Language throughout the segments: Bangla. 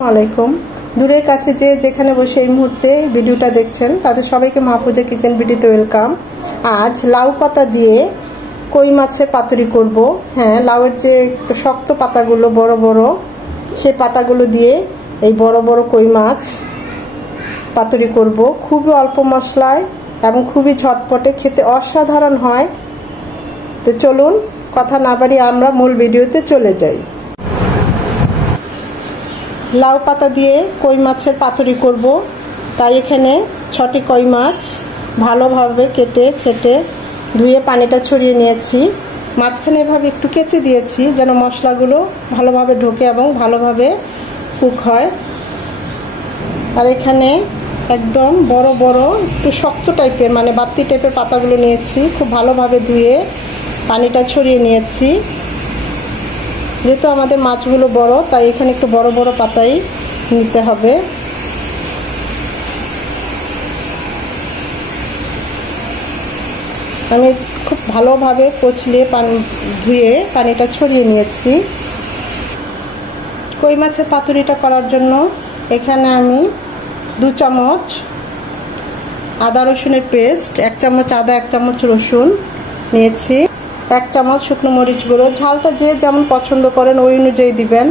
আলাইকুম। দূরের কাছে যে যেখানে বসে এই মুহূর্তে ভিডিওটা দেখছেন তাদের সবাইকে মাহফুজা কিচেন ভিডিওতে ওয়েলকাম। আজ লাউ পাতা দিয়ে কই মাছের পাতুরি করব। হ্যাঁ, লাউয়ের যে শক্ত পাতাগুলো বড় বড়, সেই পাতাগুলো দিয়ে এই বড় বড় কই মাছ পাতুরি করব। খুবই অল্প মশলায় এবং খুবই ঝটপটে, খেতে অসাধারণ হয়। তো চলুন কথা না বাড়িয়ে আমরা মূল ভিডিওতে চলে যাই। লাউ পাতা দিয়ে কই মাছের পাতুরি করব, তাই এখানে 6টি কই মাছ ভালোভাবে কেটে ছেটে ধুয়ে পানিটা ছড়িয়ে নিয়েছি। মাঝখানে এভাবে একটু কেচে দিয়েছি যেন মশলাগুলো ভালোভাবে ঢোকে এবং ভালোভাবে কুক হয়। আর এখানে একদম বড় বড় একটু শক্ত টাইপের মানে বাত্তি টাইপের পাতাগুলো নিয়েছি, খুব ভালোভাবে ধুয়ে পানিটা ছড়িয়ে নিয়েছি। যেহেতু আমাদের মাছগুলো বড়, তাই এখানে একটু বড় বড় পাতাই নিতে হবে। আমি খুব ভালোভাবে কচলে ধুয়ে পানিটা ছড়িয়ে নিয়েছি। কই মাছের পাতুরিটা করার জন্য এখানে আমি 2 চামচ আদা রসুনের পেস্ট, 1 চামচ আদা 1 চামচ রসুন নিয়েছি, 1 চামচ শুকনো মরিচ গুঁড়ো, ঝালটা যে যেমন পছন্দ করেন ওই অনুযায়ী দিবেন।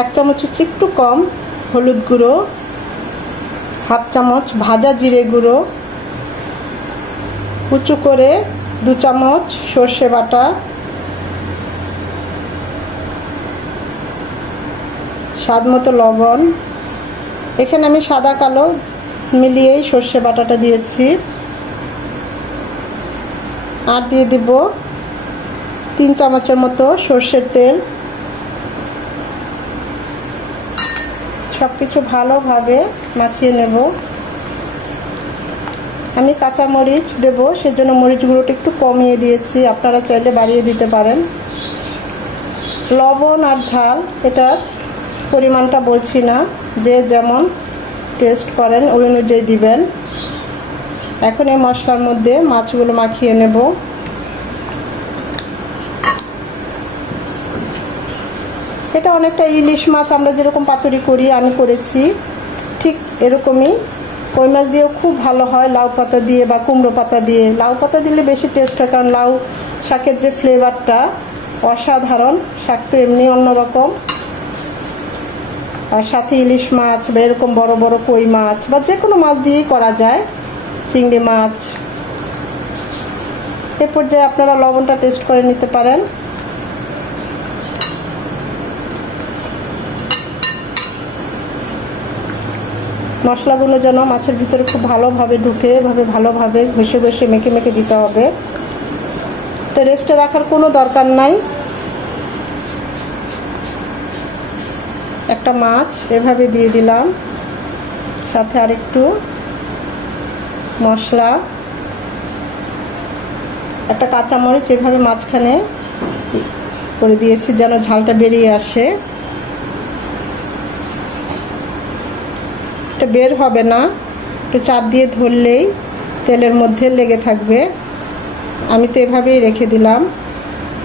1 চামচ একটু কম হলুদ গুঁড়ো, 1/2 চামচ ভাজা জিরে গুঁড়ো, কুচু করে 2 চামচ সর্ষে বাটা, স্বাদ মতো লবণ। এখানে আমি সাদা কালো মিলিয়েই সর্ষে বাটাটা দিয়েছি। আর দিয়ে দিব 3 চামচের মতো সর্ষের তেল। সবকিছু ভালোভাবে মাখিয়ে নেব। আমি কাঁচা মরিচ দেব, সেজন্য মরিচ গুঁড়োটা একটু কমিয়ে দিয়েছি, আপনারা চাইলে বাড়িয়ে দিতে পারেন। লবণ আর ঝাল এটার পরিমাণটা বলছি না, যে যেমন টেস্ট করেন ওই অনুযায়ী দিবেন। এখন এই মশলার মধ্যে মাছগুলো মাখিয়ে নেব। এটা অনেকটা ইলিশ মাছ আমরা যেরকম পাতুরি করি, আমি করেছি ঠিক এরকমই। কই মাছ দিয়েও খুব ভালো হয়, লাউ পাতা দিয়ে বা কুমড়ো পাতা দিয়ে। লাউ পাতা দিলে বেশি টেস্ট হয়, কারণ লাউ শাকের যে ফ্লেভারটা অসাধারণ। শাক তো এমনি অন্যরকম, আর সাথে ইলিশ মাছ বা এরকম বড় বড় কই মাছ বা যে কোনো মাছ দিয়েই করা যায়, চিংড়ি মাছ। এ পর্যায়ে আপনারা লবণটা টেস্ট করে নিতে পারেন। মশলাগুলো যেন মাছের ভিতরে খুব ভালোভাবে ঢুকে, এভাবে ভালোভাবে ঘষে ঘষে মেখে মেখে দিতে হবে। এটা রেস্টে রাখার কোনো দরকার নাই। একটা মাছ এভাবে দিয়ে দিলাম, সাথে আরেকটু মশলা, একটা কাঁচামরিচ এভাবে মাঝখানে করে দিয়েছি যেন ঝালটা বেরিয়ে আসে। এটা বের হবে না, একটু চাপ দিয়ে ধরলেই তেলের মধ্যে লেগে থাকবে। আমি তো এভাবেই রেখে দিলাম।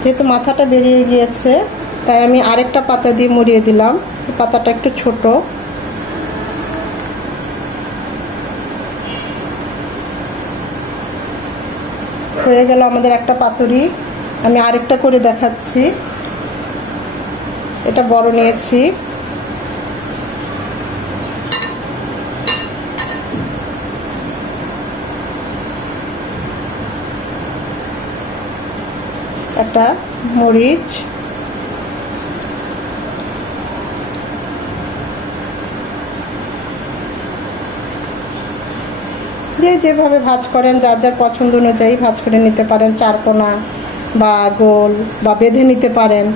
যেহেতু মাথাটা বেরিয়ে গিয়েছে, তাই আমি আরেকটা পাতা দিয়ে মুড়িয়ে দিলাম। পাতাটা একটু ছোট। হয়ে গেল আমাদের একটা পাতুরি। আমি আরেকটা করে দেখাচ্ছি। এটা বড় নিয়েছি। একটা মরিচ, যেভাবে ভাজ করেন যার যার পছন্দ অনুযায়ী ভাজ করে নিতে পারেন, চারকোনা বা গোল বা বেঁধে নিতে পারেন।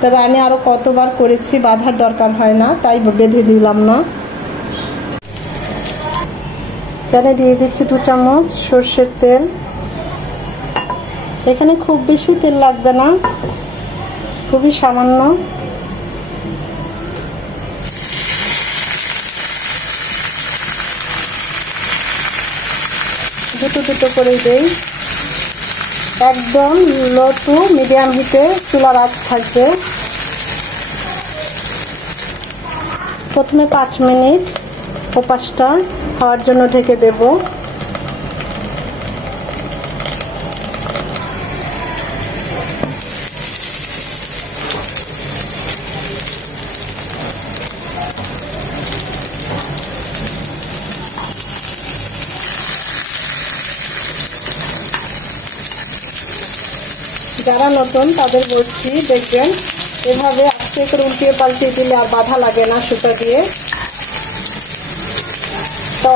তবে আমি আরো কতবার করেছি, বাঁধার দরকার হয় না, তাই বেঁধে দিলাম না। প্যানে দিয়ে দিচ্ছি 2 চামচ সর্ষের তেল। এখানে খুব বেশি তেল লাগবে না, খুবই সামান্য। দুটো করে দেই। একদম লো টু মিডিয়াম হিটে চুলার আঁচ থাকবে। প্রথমে 5 মিনিট ওপাশটা হওয়ার জন্য ঢেকে দেব। যারা নতুন তাদের বলছি, দেখবেন এভাবে আস্তে করে উল্টিয়ে পাল্টিয়ে দিলে আর বাধা লাগে না, সুতা দিয়ে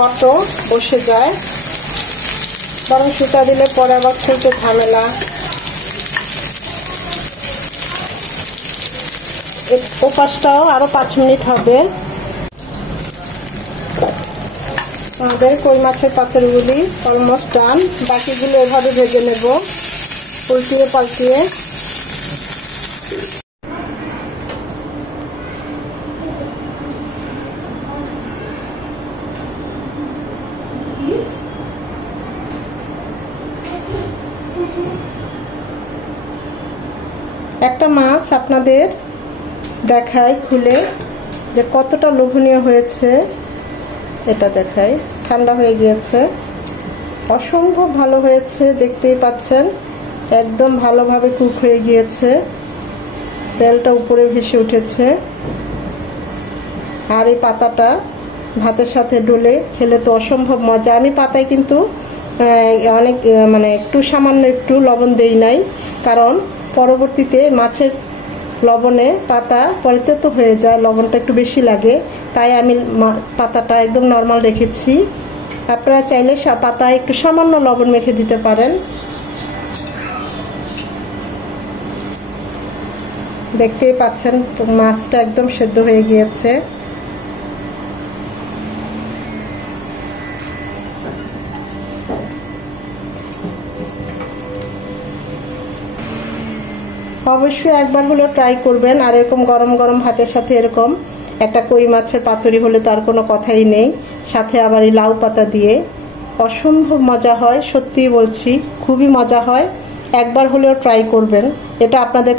অটো বসে যায়। বরং সুতা দিলে পরে আবার খুলতে ঝামেলা। ওপাশটাও আরো 5 মিনিট হবে। আমাদের কই মাছের পাতুরিগুলি অলমোস্ট ডান। বাকিগুলো এভাবে ভেজে নেব উল্টিয়ে পাল্টিয়ে। একটা মাছ আপনাদের দেখায় খুলে যে কতটা লোভনীয় হয়েছে। এটা দেখায়, ঠান্ডা হয়ে গিয়েছে, অসম্ভব ভালো হয়েছে, দেখতেই পাচ্ছেন একদম ভালোভাবে কুক হয়ে গিয়েছে, তেলটা উপরে ভেসে উঠেছে। আর এই পাতাটা ভাতের সাথে ডলে খেলে তো অসম্ভব মজা। আমি পাতায় কিন্তু অনেক একটু সামান্য একটু লবণ দেই নাই, কারণ পরবর্তীতে মাছের লবণে পাতা পরে তো হয়ে যায়, লবণটা একটু বেশি লাগে, তাই আমি পাতাটা একদম নর্মাল রেখেছি। আপনারা চাইলে পাতায় একটু সামান্য লবণ মেখে দিতে পারেন। দেখতেই পাচ্ছেন মাছটা একদম সেদ্ধ হয়ে গিয়েছে। অবশ্যই একবার হলেও ট্রাই করবেন। আর এরকম গরম গরম ভাতের সাথে এরকম একটা কই মাছের পাতুরি হলে তো আর কোনো কথাই নেই, সাথে আবার এই লাউ পাতা দিয়ে অসম্ভব মজা হয়। সত্যিই বলছি, খুবই মজা হয়। একবার হলেও ট্রাই করবেন, এটা আপনাদের